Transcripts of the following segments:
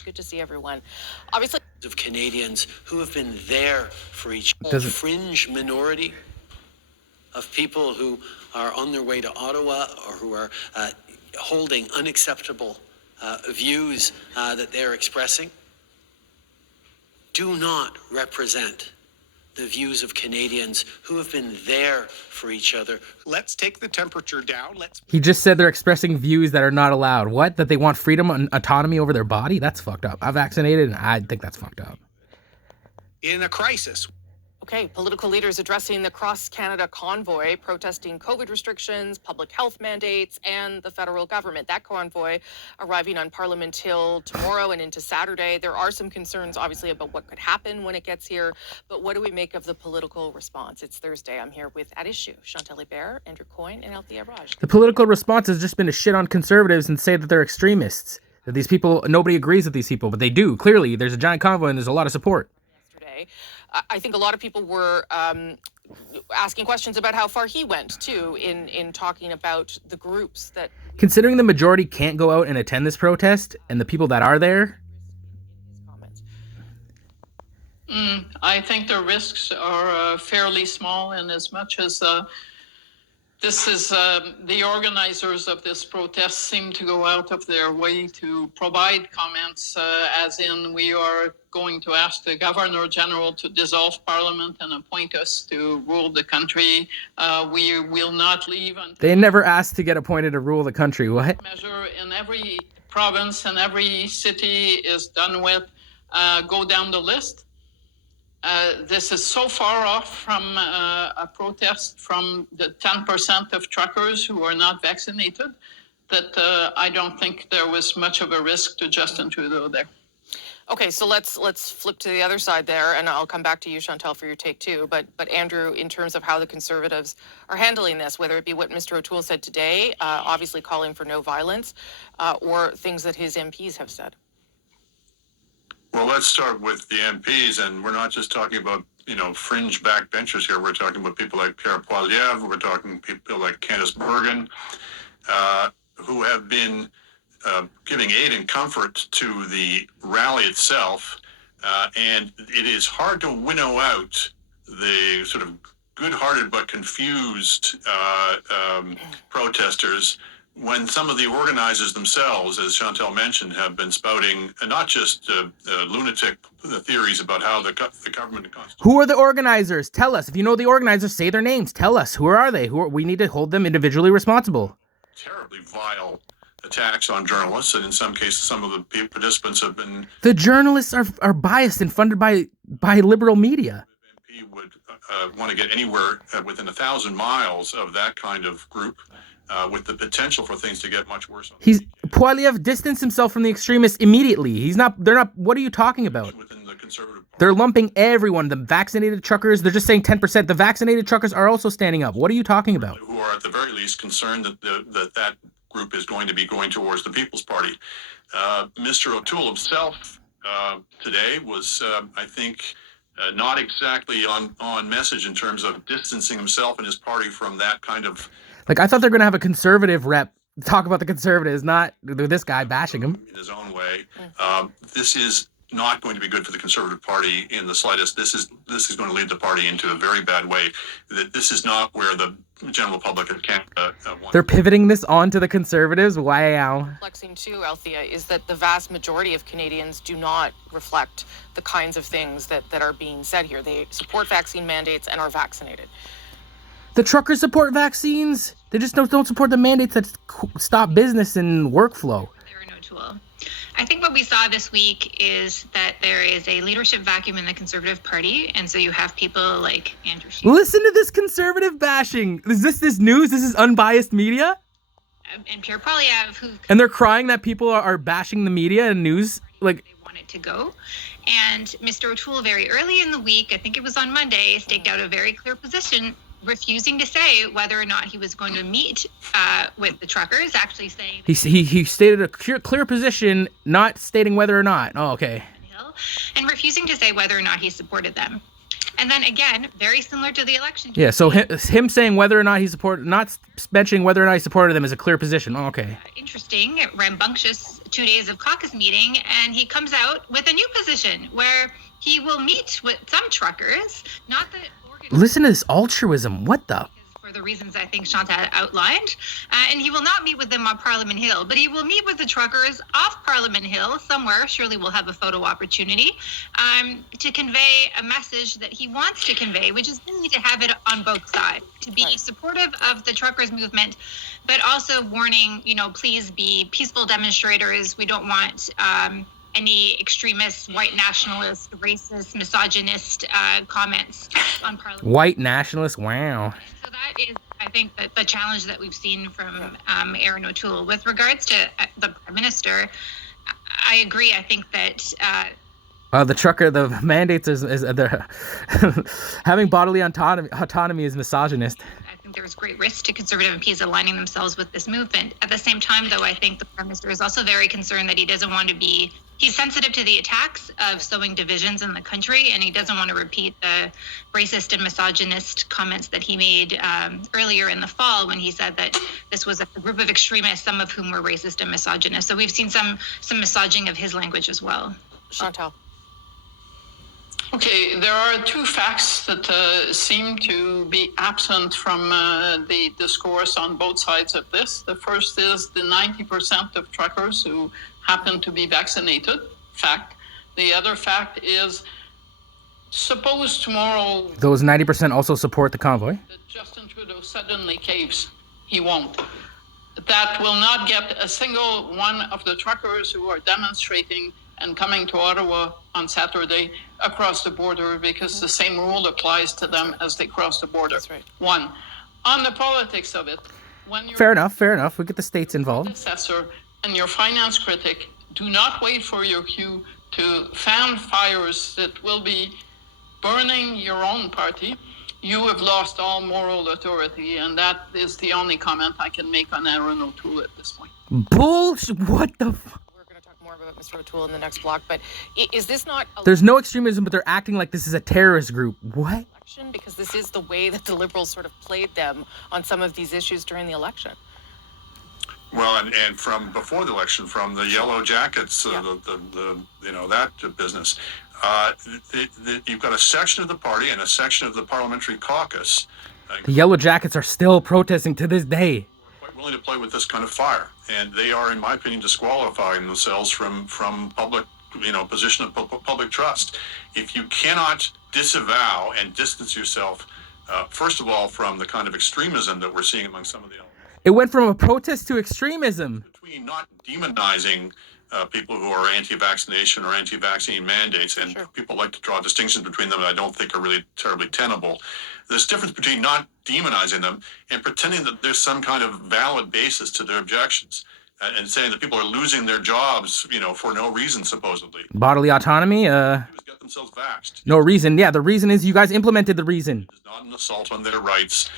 Good to see everyone. Obviously, of Canadians who have been there for each other. Fringe minority of people who are on their way to Ottawa or who are holding unacceptable views that they're expressing do not represent the views of Canadians who have been there for each other. Let's take the temperature down. He just said they're expressing views that are not allowed. What? That they want freedom and autonomy over their body? That's fucked up. I'm vaccinated, and I think that's fucked up. In a crisis. Okay, political leaders addressing the cross-Canada convoy protesting COVID restrictions, public health mandates, and the federal government. That convoy arriving on Parliament Hill tomorrow and into Saturday. There are some concerns, obviously, about what could happen when it gets here. But what do we make of the political response? It's Thursday. I'm here with At Issue, Chantal Hébert, Andrew Coyne, and Althea Raj. The political response has just been to shit on conservatives and say that they're extremists. That these people, nobody agrees with these people, but they do. Clearly, there's a giant convoy and there's a lot of support. Yesterday, I think a lot of people were asking questions about how far he went, too, in talking about the groups that... Considering the majority can't go out and attend this protest, and the people that are there... I think the risks are fairly small, in as much as this is the organizers of this protest seem to go out of their way to provide comments, as in we are going to ask the Governor General to dissolve Parliament and appoint us to rule the country. We will not leave until... They never asked to get appointed to rule the country. What? Measure in every province and every city is done with. Go down the list. This is so far off from a protest from the 10% of truckers who are not vaccinated that I don't think there was much of a risk to Justin Trudeau there. Okay, so let's flip to the other side there, and I'll come back to you, Chantal, for your take too. But Andrew, in terms of how the Conservatives are handling this, whether it be what Mr. O'Toole said today, obviously calling for no violence, or things that his MPs have said. Well, let's start with the MPs, and we're not just talking about, fringe backbenchers here. We're talking about people like Pierre Poilievre. We're talking people like Candice Bergen, who have been giving aid and comfort to the rally itself. And it is hard to winnow out the sort of good-hearted but confused protesters when some of the organizers themselves, as Chantal mentioned, have been spouting not just lunatic theories about how the government... Who are the organizers? Tell us. If you know the organizers, say their names. Tell us. Who are they? We need to hold them individually responsible. Terribly vile attacks on journalists, and in some cases, some of the participants have been... The journalists are biased and funded by liberal media. The MP would want to get anywhere within 1,000 miles of that kind of group, with the potential for things to get much worse. Poilievre distanced himself from the extremists immediately. They're not, what are you talking about? Within the Conservative Party. They're lumping everyone, the vaccinated truckers, they're just saying 10%. The vaccinated truckers are also standing up. What are you talking about? Who are at the very least concerned that group is going to be going towards the People's Party. Mr. O'Toole himself today was, I think, not exactly on message in terms of distancing himself and his party from that kind of... Like, I thought they're going to have a conservative rep talk about the Conservatives, not this guy bashing him. In his own way. This is not going to be good for the Conservative Party in the slightest. This is going to lead the party into a very bad way. This is not where the general public of Canada wants. They're pivoting this on to the Conservatives? Wow. Flexing too, Althea, is that the vast majority of Canadians do not reflect the kinds of things that are being said here. They support vaccine mandates and are vaccinated. The truckers support vaccines. They just don't support the mandates that stop business and workflow. I think what we saw this week is that there is a leadership vacuum in the Conservative Party, and so you have people like Andrew Scheer. Listen to this conservative bashing. Is this news? This is unbiased media? And Pierre Poilievre, and they're crying that people are bashing the media and news. Like, they wanted to go. And Mr. O'Toole, very early in the week, I think it was on Monday, staked out a very clear position, refusing to say whether or not he was going to meet with the truckers, actually saying... He stated a clear position, not stating whether or not. Oh, okay. And refusing to say whether or not he supported them. And then again, very similar to the election. Yeah, so him saying whether or not he supported, not mentioning whether or not he supported them is a clear position. Oh, okay. Interesting, rambunctious 2 days of caucus meeting, and he comes out with a new position where he will meet with some truckers, not the organizers. Listen to this altruism. What the? For the reasons I think Chantal outlined. And he will not meet with them on Parliament Hill, but he will meet with the truckers off Parliament Hill somewhere. Surely we'll have a photo opportunity to convey a message that he wants to convey, which is really to have it on both sides, to be supportive of the truckers movement, but also warning, please be peaceful demonstrators. We don't want any extremist, white nationalist, racist, misogynist comments on Parliament. White nationalist? Wow. So that is, I think, the challenge that we've seen from Aaron O'Toole. With regards to the Prime Minister, I agree. I think that... the mandates is having bodily autonomy is misogynist. I think there's great risk to Conservative MPs aligning themselves with this movement. At the same time, though, I think the Prime Minister is also very concerned that he doesn't want to be... He's sensitive to the attacks of sowing divisions in the country, and he doesn't want to repeat the racist and misogynist comments that he made earlier in the fall when he said that this was a group of extremists, some of whom were racist and misogynist. So we've seen some massaging of his language as well. Chantal. Okay, there are two facts that seem to be absent from the discourse on both sides of this. The first is the 90% of truckers who happen to be vaccinated, fact. The other fact is, suppose tomorrow... Those 90% also support the convoy? ...that Justin Trudeau suddenly caves. He won't. That will not get a single one of the truckers who are demonstrating and coming to Ottawa on Saturday across the border, because the same rule applies to them as they cross the border. That's right. One. On the politics of it, when you're... Fair enough. We get the states involved. ...assessor and your finance critic, do not wait for your cue to fan fires that will be burning your own party. You have lost all moral authority, and that is the only comment I can make on Aaron O'Toole at this point. Bullshit. What the... We're going to talk more about Mr. O'Toole in the next block, but is this not... There's no extremism, but they're acting like this is a terrorist group. What? Because this is the way that the Liberals sort of played them on some of these issues during the election. Well, and from before the election, from the Yellow Jackets, that business, you've got a section of the party and a section of the parliamentary caucus. The Yellow Jackets are still protesting to this day. Quite willing to play with this kind of fire, and they are, in my opinion, disqualifying themselves from public, position of public trust. If you cannot disavow and distance yourself, first of all, from the kind of extremism that we're seeing among some of the elements. It went from a protest to extremism. Between not demonizing people who are anti-vaccination or anti-vaccine mandates, and people like to draw distinctions between them that I don't think are really terribly tenable. There's a difference between not demonizing them and pretending that there's some kind of valid basis to their objections, and saying that people are losing their jobs, for no reason, supposedly. Bodily autonomy? Get themselves vaxxed. No reason. Yeah, the reason is you guys implemented the reason. It's not an assault on their rights.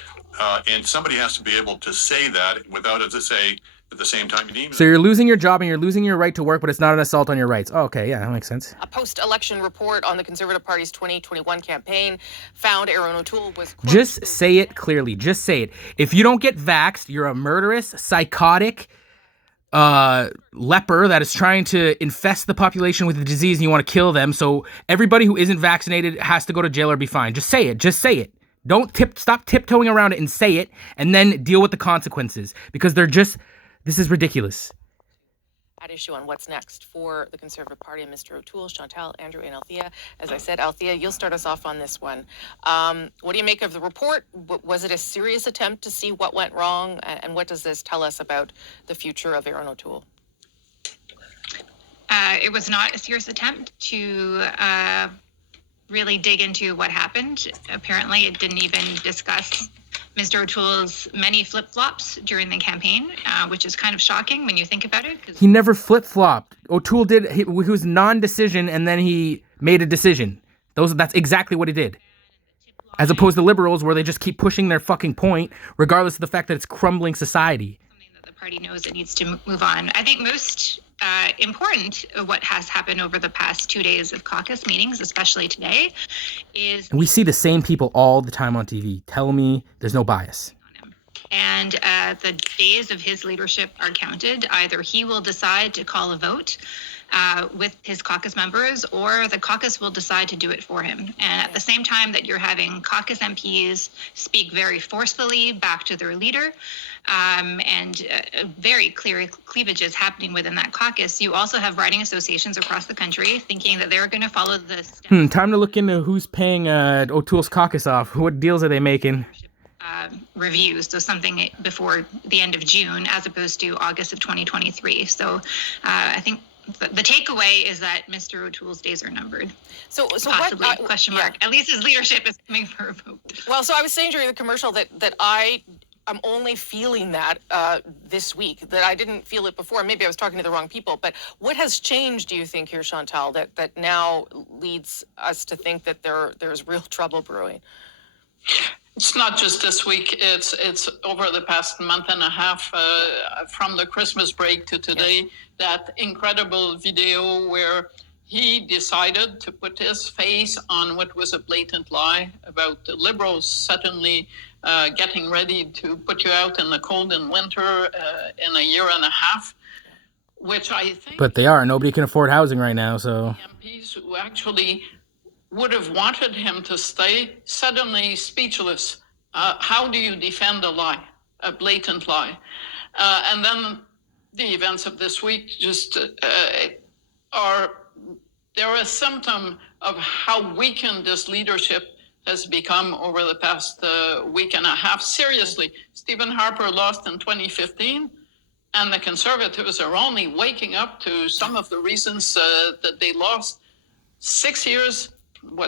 And somebody has to be able to say that without, as I say, at the same time, so you're losing your job and you're losing your right to work, but it's not an assault on your rights. Oh, okay, yeah, that makes sense. A post-election report on the Conservative Party's 2021 campaign found Aaron O'Toole was... Just say it clearly. Just say it. If you don't get vaxxed, you're a murderous, psychotic leper that is trying to infest the population with the disease and you want to kill them. So everybody who isn't vaccinated has to go to jail or be fined. Just say it. Just say it. Don't stop tiptoeing around it and say it, and then deal with the consequences, because this is ridiculous. At issue on what's next for the Conservative Party and Mr. O'Toole, Chantal, Andrew, and Althea. As I said, Althea, you'll start us off on this one. What do you make of the report? Was it a serious attempt to see what went wrong? And what does this tell us about the future of Aaron O'Toole? It was not a serious attempt to really dig into what happened. Apparently, it didn't even discuss Mr. O'Toole's many flip-flops during the campaign, which is kind of shocking when you think about it. He never flip-flopped. O'Toole did. He was non-decision, and then he made a decision. That's exactly what he did. As opposed to Liberals, where they just keep pushing their fucking point, regardless of the fact that it's crumbling society. Something that the party knows it needs to move on. I think most important, what has happened over the past 2 days of caucus meetings, especially today, is... And we see the same people all the time on TV. Tell me there's no bias. And the days of his leadership are counted. Either he will decide to call a vote with his caucus members, or the caucus will decide to do it for him. And at the same time that you're having caucus MPs speak very forcefully back to their leader, and very clear cleavage is happening within that caucus, you also have riding associations across the country thinking that they're going to follow the steps. Time to look into who's paying O'Toole's caucus off. What deals are they making? Reviews, so something before the end of June as opposed to August of 2023. So I think the takeaway is that Mr. O'Toole's days are numbered. So possibly, what, question mark. Yeah. At least his leadership is coming for a vote. Well, so I was saying during the commercial that I'm only feeling that this week, that I didn't feel it before. Maybe I was talking to the wrong people, but what has changed, do you think, here, Chantal, that now leads us to think that there's real trouble brewing? It's not just this week. It's over the past month and a half, from the Christmas break to today. Yes. That incredible video where he decided to put his face on what was a blatant lie about the Liberals suddenly getting ready to put you out in the cold in winter in a year and a half, which I think... But they are. Nobody can afford housing right now, so... MPs who actually would have wanted him to stay, suddenly speechless. How do you defend a lie, a blatant lie? And then the events of this week just they're a symptom of how weakened this leadership has become over the past week and a half. Seriously, Stephen Harper lost in 2015, and the Conservatives are only waking up to some of the reasons that they lost 6 years,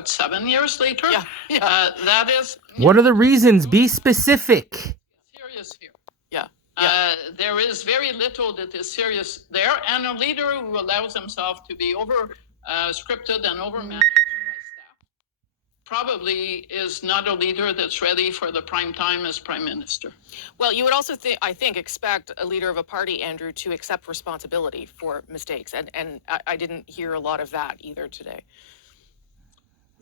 7 years later? Yeah. That is... What are the reasons? Be specific. Serious here. Yeah. There is very little that is serious there, and a leader who allows himself to be scripted and overmanaged by staff probably is not a leader that's ready for the prime time as prime minister. Well, you would also expect a leader of a party, Andrew, to accept responsibility for mistakes, and I didn't hear a lot of that either today.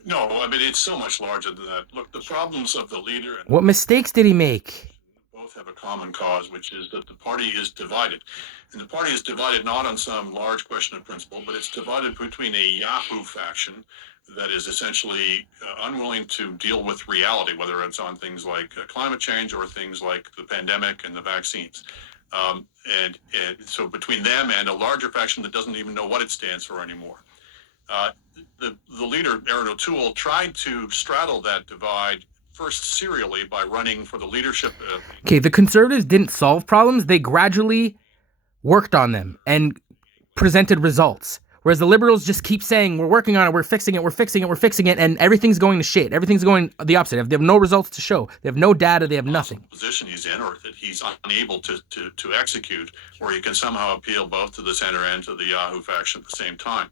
No, I mean, it's so much larger than that. Look, the problems of the leader... And what mistakes did he make? Both have a common cause, which is that the party is divided. And the party is divided not on some large question of principle, but it's divided between a Yahoo faction that is essentially unwilling to deal with reality, whether it's on things like climate change or things like the pandemic and the vaccines. And so between them and a larger faction that doesn't even know what it stands for anymore. The leader, Erin O'Toole, tried to straddle that divide first serially by running for the leadership. Okay, the Conservatives didn't solve problems. They gradually worked on them and presented results. Whereas the Liberals just keep saying, we're working on it, we're fixing it, and everything's going to shit. Everything's going the opposite. They have no results to show. They have no data. They have nothing. Position he's in, or that he's unable to execute, or you can somehow appeal both to the center and to the Yahoo faction at the same time.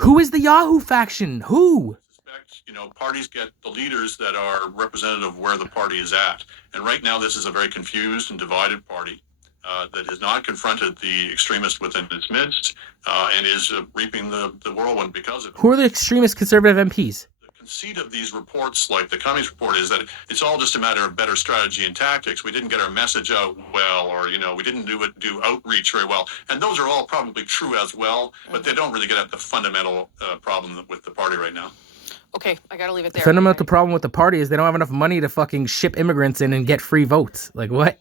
Who is the Yahoo faction? Who? Parties get the leaders that are representative of where the party is at. And right now, this is a very confused and divided party that has not confronted the extremist within its midst and is reaping the whirlwind because of it. Who are the extremist Conservative MPs? The conceit of these reports, like the Cummings report, is that it's all just a matter of better strategy and tactics. We didn't get our message out well, or, we didn't do outreach very well. And those are all probably true as well, but they don't really get at the fundamental problem with the party right now. Okay, I gotta leave it there. The fundamental problem with the party is they don't have enough money to fucking ship immigrants in and get free votes. Like, what?